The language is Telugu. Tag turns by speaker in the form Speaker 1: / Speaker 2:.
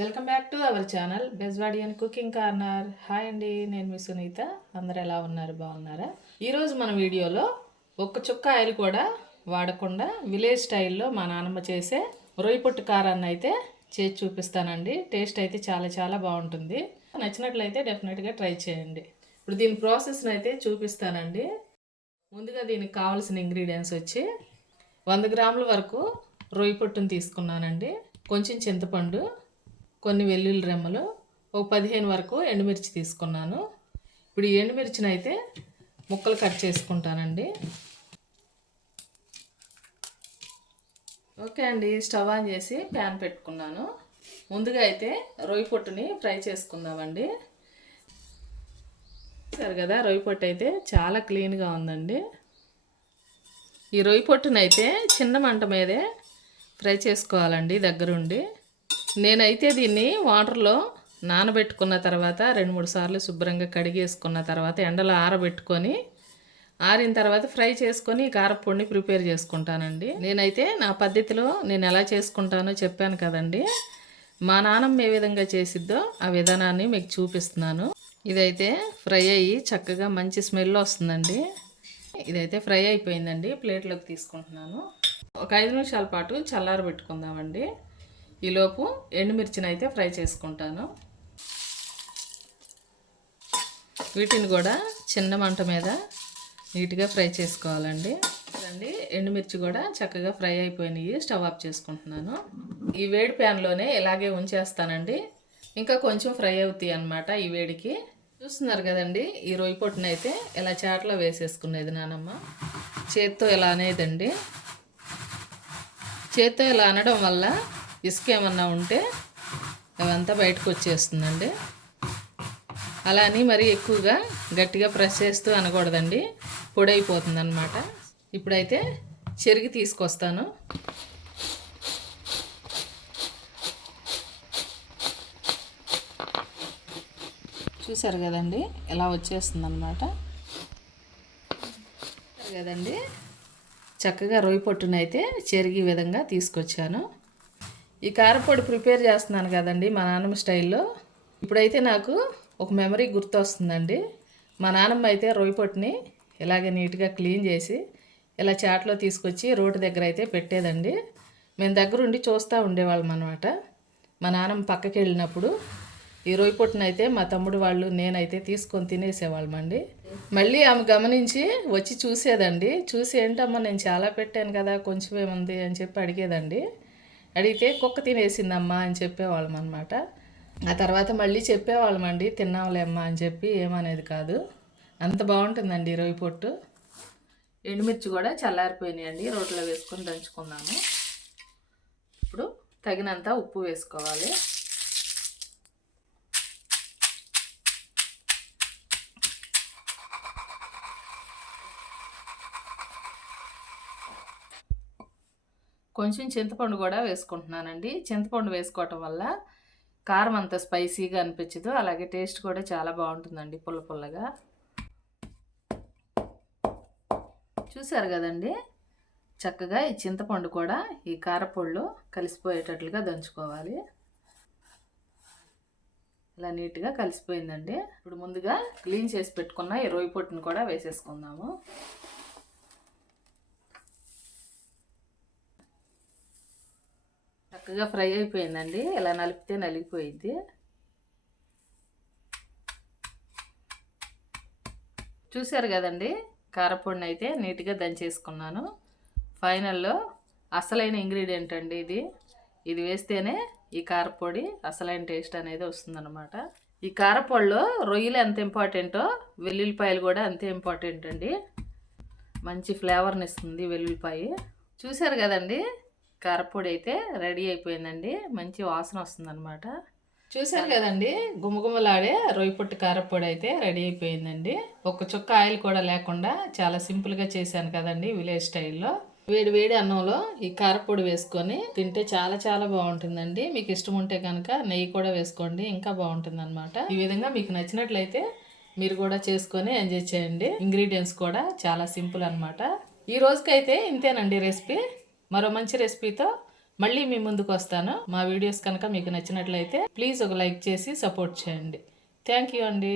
Speaker 1: Welcome back to our channel Bezwadian cooking corner. Hi అండి నేను మీ సునీత. అందరు ఎలా ఉన్నారు? బాగున్నారా? ఈరోజు మన వీడియోలో ఒక్క చుక్క ఆయిల్ కూడా వాడకుండా విలేజ్ స్టైల్లో మా నాన్నమ్మ చేసే రొయ్యి పొట్టు కారాన్ని అయితే చేసి చూపిస్తానండి. టేస్ట్ అయితే చాలా చాలా బాగుంటుంది. నచ్చినట్లయితే డెఫినెట్గా ట్రై చేయండి. ఇప్పుడు దీని ప్రాసెస్ని అయితే చూపిస్తానండి. ముందుగా దీనికి కావాల్సిన ఇంగ్రీడియంట్స్ వచ్చి వంద గ్రాముల వరకు రొయ్యి పొట్టును తీసుకున్నానండి. కొంచెం చింతపండు కొన్ని వెల్లుల్లి రెమ్మలు ఒక పదిహేను వరకు ఎండుమిర్చి తీసుకున్నాను. ఇప్పుడు ఈ ఎండుమిర్చిని అయితే ముక్కలు కట్ చేసుకుంటానండి. ఓకే అండి స్టవ్ ఆన్ చేసి ప్యాన్ పెట్టుకున్నాను. ముందుగా అయితే రొయ్యి పొట్టుని ఫ్రై చేసుకుందామండి. సరే కదా రొయ్యి పొట్టు అయితే చాలా క్లీన్గా ఉందండి. ఈ రొయ్యి పొట్టునైతే చిన్న మంట మీదే ఫ్రై చేసుకోవాలండి దగ్గరుండి. నేనైతే దీన్ని వాటర్లో నానబెట్టుకున్న తర్వాత రెండు మూడు సార్లు శుభ్రంగా కడిగేసుకున్న తర్వాత ఎండలో ఆరబెట్టుకొని ఆరిన తర్వాత ఫ్రై చేసుకొని కారపొడిని ప్రిపేర్ చేసుకుంటానండి. నేనైతే నా పద్ధతిలో నేను ఎలా చేసుకుంటానో చెప్పాను కదండి. మా నాన్నమ్మ ఏ విధంగా చేసిద్దో ఆ విధానాన్ని మీకు చూపిస్తున్నాను. ఇదైతే ఫ్రై అయ్యి చక్కగా మంచి స్మెల్ వస్తుందండి. ఇదైతే ఫ్రై అయిపోయిందండి. ప్లేట్లోకి తీసుకుంటున్నాను. ఒక ఐదు నిమిషాల పాటు చల్లారబెట్టుకుందామండి. ఈలోపు ఎండుమిర్చిని అయితే ఫ్రై చేసుకుంటాను. వీటిని కూడా చిన్న మంట మీద నీట్గా ఫ్రై చేసుకోవాలండి. అండి ఎండుమిర్చి కూడా చక్కగా ఫ్రై అయిపోయినాయి స్టవ్ ఆఫ్ చేసుకుంటున్నాను. ఈ వేడి ప్యాన్లోనే ఇలాగే ఉంచేస్తానండి. ఇంకా కొంచెం ఫ్రై అవుతాయి అన్నమాట ఈ వేడికి. చూస్తున్నారు కదండి ఈ రొయ్యి పొట్టును అయితే ఇలా చాట్లో వేసేసుకునేది నానమ్మ. చేత్తో ఇలా అనేదండి. చేత్తో ఇలా అనడం వల్ల ఇసుక ఏమన్నా ఉంటే అవంతా బయటకు వచ్చేస్తుందండి. అలా అని మరీ ఎక్కువగా గట్టిగా ప్రెస్ చేస్తూ అనకూడదండి. పొడి అయిపోతుంది అనమాట ఇప్పుడైతే చెరిగి తీసుకొస్తాను. చూసారు కదండి? ఎలా వచ్చేస్తుంది అనమాట కదండి? చక్కగా రొయ్యి పొట్టునైతే చెరిగి విధంగా తీసుకొచ్చాను. ఈ కారపొడి ప్రిపేర్ చేస్తున్నాను కదండి మా నాన్నమ్మ స్టైల్లో. ఇప్పుడైతే నాకు ఒక మెమరీ గుర్తొస్తుందండి. మా నాన్నమ్మ అయితే రొయ్యి పొట్టుని ఇలాగే నీట్గా క్లీన్ చేసి ఇలా చాట్లో తీసుకొచ్చి రోడ్డు దగ్గర అయితే పెట్టేదండి. మేము దగ్గరుండి చూస్తూ ఉండేవాళ్ళం అనమాట మా నాన్నమ్మ పక్కకి వెళ్ళినప్పుడు ఈ రొయ్యి పొట్టునైతే మా తమ్ముడు వాళ్ళు నేనైతే తీసుకొని తినేసేవాళ్ళమండి మళ్ళీ ఆమె గమనించి వచ్చి చూసేదండి. చూసి ఏంటమ్మా నేను చాలా పెట్టాను కదా కొంచెం ఏముంది? అని చెప్పి అడిగేదండి. అడిగితే కుక్క తినేసిందమ్మా అని చెప్పేవాళ్ళం అనమాట ఆ తర్వాత మళ్ళీ చెప్పేవాళ్ళమండి తిన్నాంలేమ్మా అని చెప్పి ఏమనేది కాదు. అంత బాగుంటుందండి ఇరవై పొట్టు. ఎండుమిర్చి కూడా చల్లారిపోయినాయండి రోట్లో వేసుకొని దంచుకున్నాము. ఇప్పుడు తగినంత ఉప్పు వేసుకోవాలి. కొంచెం చింతపండు కూడా వేసుకుంటున్నానండి. చింతపండు వేసుకోవటం వల్ల కారం అంత స్పైసీగా అనిపించదు. అలాగే టేస్ట్ కూడా చాలా బాగుంటుందండి పుల్ల పుల్లగా. చూసారు కదండి? చక్కగా ఈ చింతపండు కూడా ఈ కారపొడిలో కలిసిపోయేటట్లుగా దంచుకోవాలి. ఇలా నీట్గా కలిసిపోయిందండి. ఇప్పుడు ముందుగా క్లీన్ చేసి పెట్టుకున్న ఈ రోయి పొట్టును కూడా వేసేసుకుందాము. చక్కగా ఫ్రై అయిపోయిందండి. ఇలా నలిపితే నలిగిపోయింది. చూశారు కదండి? కారపొడిని అయితే నీట్గా దంచేసుకున్నాను. ఫైనల్లో అసలైన ఇంగ్రీడియంట్ అండి ఇది. ఇది వేస్తేనే ఈ కారపొడి అసలైన టేస్ట్ అనేది వస్తుందన్నమాట. ఈ కారపొడిలో రొయ్యలు ఎంత ఇంపార్టెంటో వెల్లుల్లిపాయలు కూడా అంతే ఇంపార్టెంట్ అండి. మంచి ఫ్లేవర్ని ఇస్తుంది వెల్లుల్లిపాయ. చూశారు కదండి? కారపొడి అయితే రెడీ అయిపోయిందండి. మంచి వాసన వస్తుందన్నమాట. చూశారు కదండి గుమగుమలాడే రొయ్యి పొట్టు కారపొడి అయితే రెడీ అయిపోయిందండి. ఒక చుక్క ఆయిల్ కూడా లేకుండా చాలా సింపుల్గా చేశాను కదండి విలేజ్ స్టైల్లో వేడి వేడి అన్నంలో ఈ కారపొడి వేసుకొని తింటే చాలా చాలా బాగుంటుందండి. మీకు ఇష్టం ఉంటే కనుక నెయ్యి కూడా వేసుకోండి ఇంకా బాగుంటుంది అనమాట ఈ విధంగా మీకు నచ్చినట్లయితే మీరు కూడా చేసుకొని ఎంజాయ్ చేయండి. ఇంగ్రీడియంట్స్ కూడా చాలా సింపుల్ అనమాట ఈ రోజుకైతే ఇంతేనండి రెసిపీ. మరో మంచి రెసిపీతో మళ్ళీ మీ ముందుకు వస్తాను. మా వీడియోస్ కనుక మీకు నచ్చినట్లయితే ప్లీజ్ ఒక లైక్ చేసి సపోర్ట్ చేయండి. థ్యాంక్ యూ అండి.